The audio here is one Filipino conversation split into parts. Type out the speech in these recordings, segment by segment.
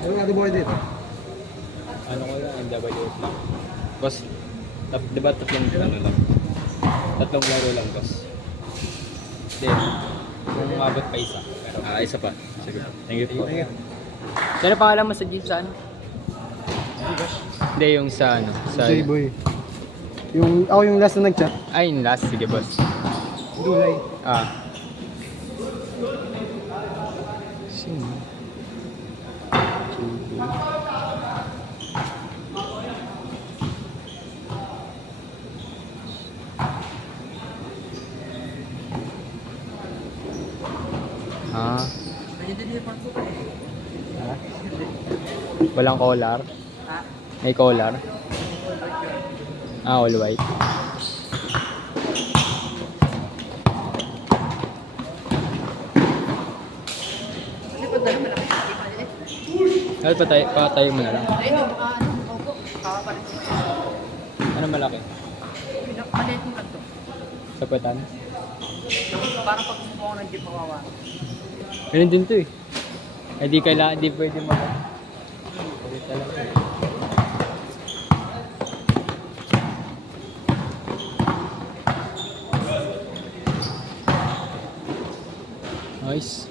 Ano nga boy dito? Ano ko lang, MWF lang. Boss, di ba tatlong ano lang? Tatlong laro lang, boss. Then, kung umabot pa isa. Pero, isa pa. Sige. Thank you po. Sino pangalan mo sa G sa ano? Hindi, yung sa ano? Sa... Boy. Ako yung last na nag-chat. Ay, yung last. Sige, boss. Dulay. Sino? Walang collar? May collar? All white. Dahil patayo mo na lang. Ano malaki? Pinakalit mo lang to. Sa puwetan? Parang pag mo ng jeep mawawa. Ganun din to eh. Ay di kailangan, di pwede mag... Ulit talaga eh. Nice.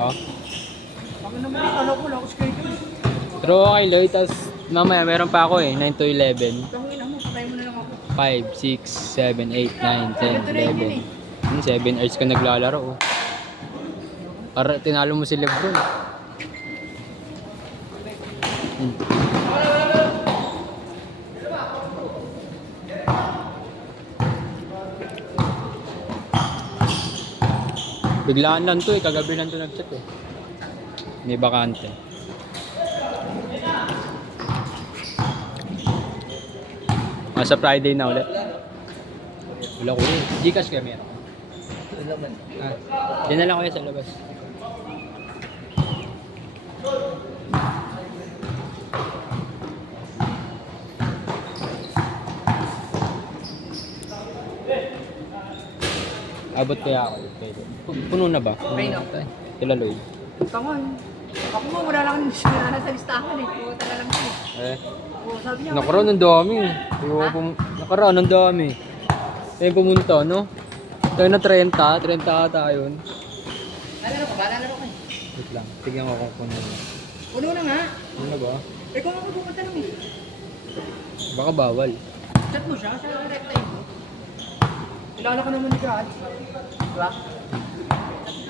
Oh. Ako naman ano ko lang schedule. Pero okay Lloyd, tas mamaya meron pa ako eh, 9 to 11. Tangina mo, patay mo na lang ako. 5, 6, 7, 8, 9, 10, 11. 7 hours ka naglalaro oh. Para tinalo mo si Lebron. Biglaan lang to eh, kagabi lang to nag-chat eh. May bakante. Sa Friday na ulit. Wala ko eh. Gcash kaya meron. Diyan na lang kayo sa labas. Abot kaya ako. Pwede. Puno na ba? Pino. Kila Lloyd. Tangon. Ako mo, wala lang wala sa listahan eh. Puta na lang siya. Sabi niya. Nakaraan ng dami. Nakaraan ng dami. Tayo pumunta, no? Tayo na 30 ata yun. Lalaro ka ba? Lalaro ka eh. Wait lang, tignan ko kung puno na. Puno na nga. Puno na ba? Eh kung ako pupunta lang eh. Baka bawal. Chat mo siya, siya direct time mo. Kilala ka naman ni Gad. Diba?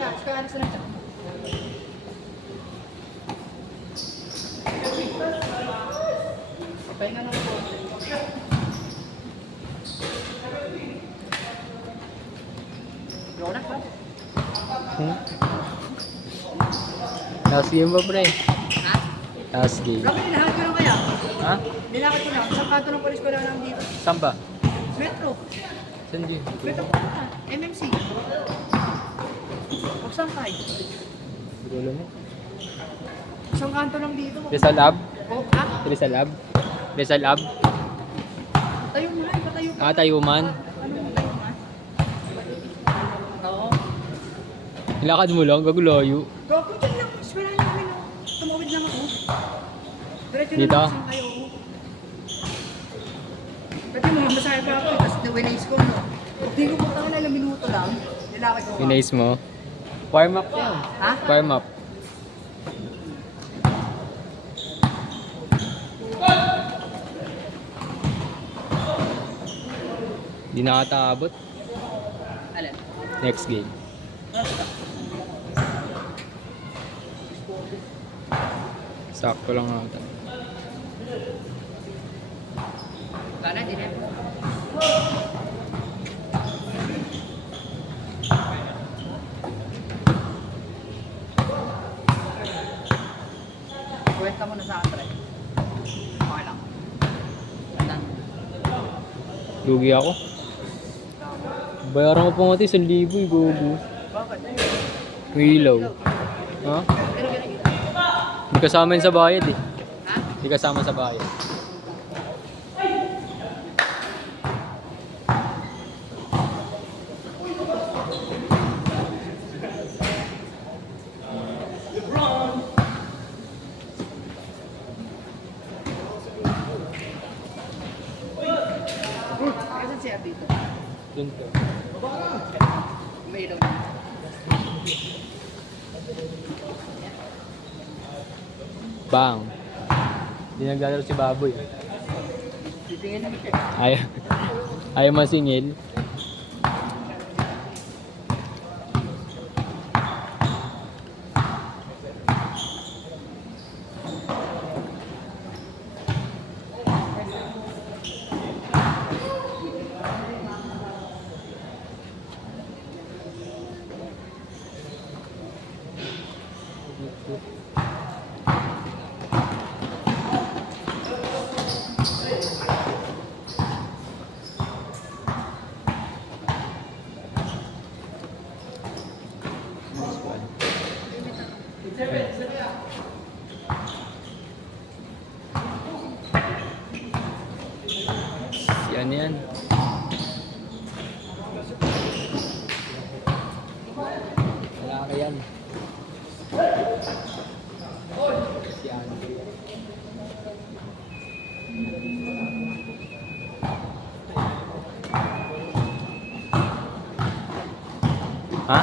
At kaya Alex na chat. Pahinga naman po. Yonak ba? Last game ba, pre? Ha? Last game. Bakit nilakad ko lang kaya? Ha? Nilakad ko lang. Isang kanto ng polis ko lang lang dito. Saan ba? Metro. Saan di? Metro po na. MMC. Magsangkay. Gulo mo. Isang kanto lang dito. Rizal Lab? Oh, ha? Rizal Lab? Rizal Lab? Tayo mo na. Patayo ka. Tayo man. Ano mo tayo man? Oo. Ilakad mo lang, gagulayo. Gago dyan lang. Wala namin oh. Tumawid lang ako. Diretso Dito? na lang kayo. Pwede mo, masaya pa ako. Tapos na-winays ko. No? Hindi ko punta ka na ilang minuto lang. Nilakad ko. Inace mo. Warm up yan. Ha? Warm up. Hindi nakataabot. Alin? Next game. Sakto lang ata. Wala na, di na. Lugi ako. Bayaran ko pa nga 1,000 eh, gogo. Bakit? May ilaw. Ha? Hindi kasama yun sa bayad eh. Ha? Hindi kasama sa bayad. Kasi siya dito. Doon to. May ilaw na. Bang. Hindi naglalaro si Baboy. Titingin na siya. Ayaw masingil. Yan yan. Wala ka yan. Si Andre. Ha?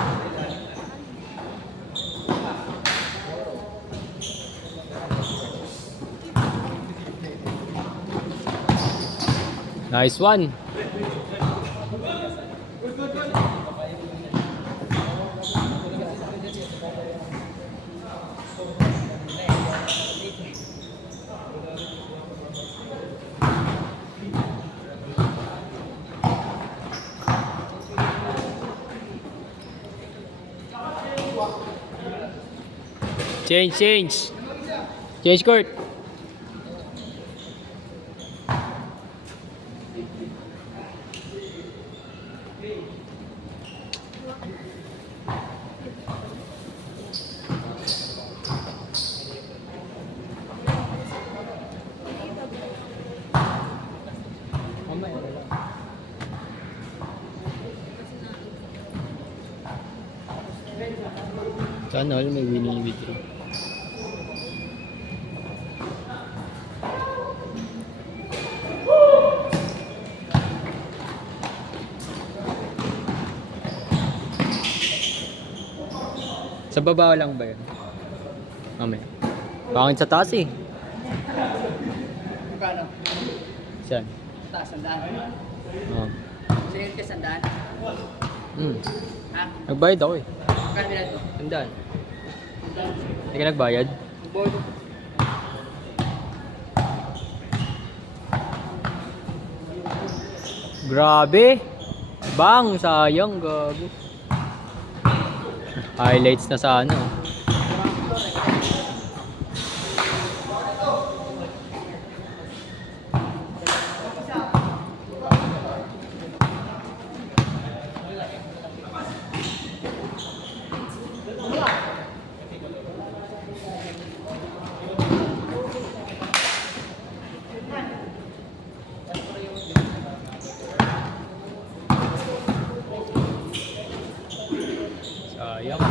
Nice one. Change. Change court. Sana all may winning withdraw. Sa baba lang ba yun? Mamaya. Bakit sa taas eh? Magkano? Saan? Taas, sandaan. Oh. Sinigit ka sandaan? Hmm. Ha? Nagbayad ako eh. Magkano nila ito? Tandaan. Hindi ka nagbayad? Board. Grabe! Bang! Sayang, gago. Highlights na sana. Sayang.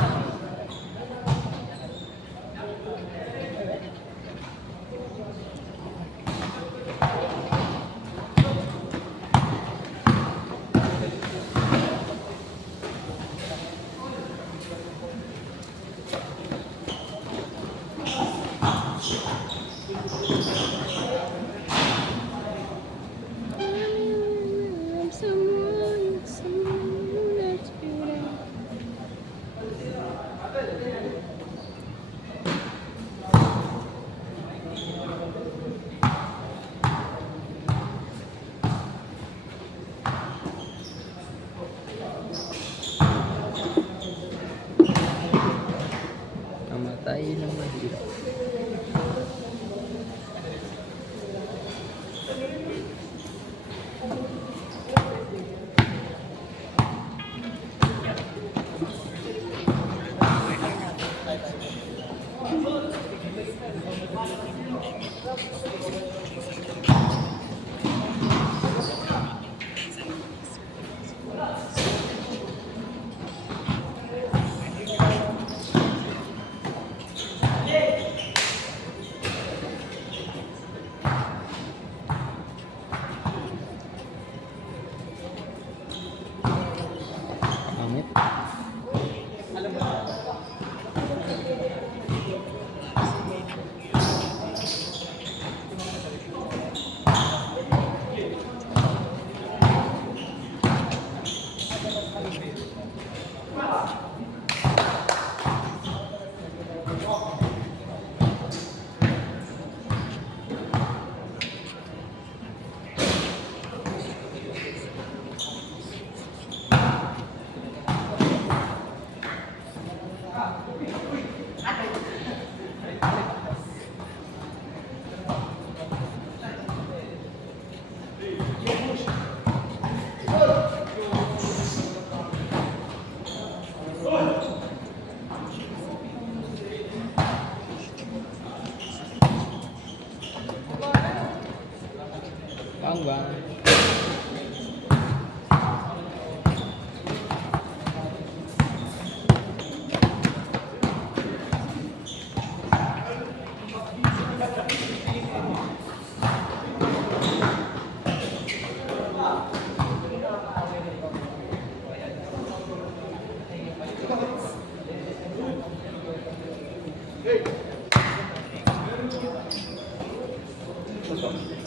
Bang bang.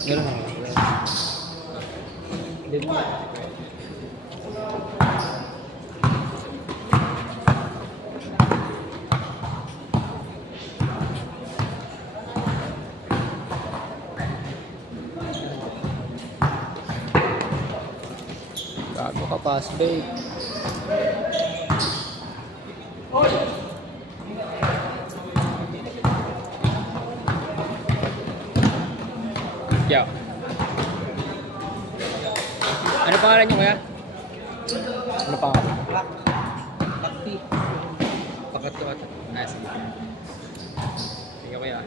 Meron ako. Dito. Gago ka, pass bait. Yo. Ano pangalan niyo kuya? Ano pangalan? Pakti. Pakti ata. Ah, sige. Sige kuya.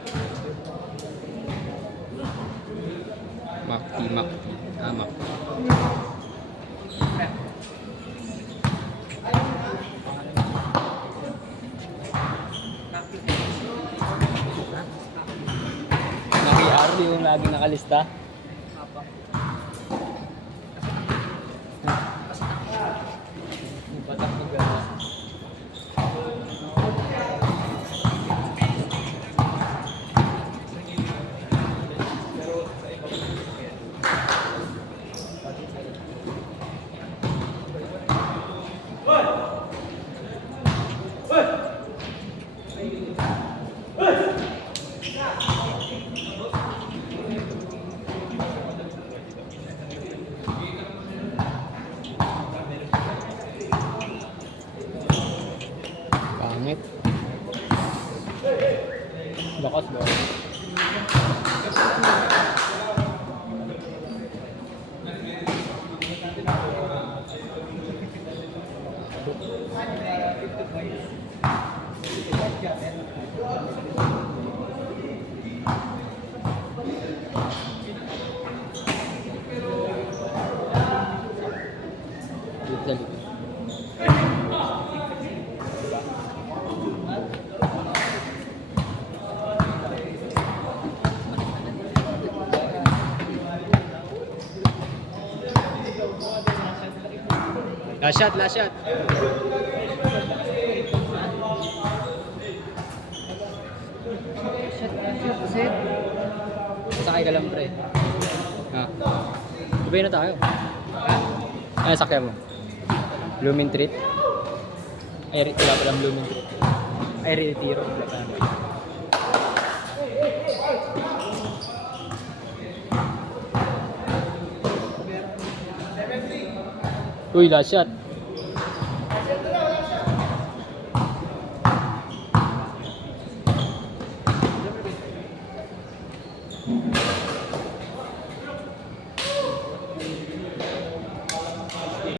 Makti. Ah, Makti. Naki-RD yung lagi nakalista. Batak mo gano'n. Pangit. Bakas ba? Dito sa likod. Last shot, last shot. Set. Sakay ka lang, pre. Ha? Sabay na tayo. Ay, sakay mo. Blooming Treat. Ay, wala pa lang Blooming Treat. Ay, Retiro. Wala pa lang. Uy, last shot.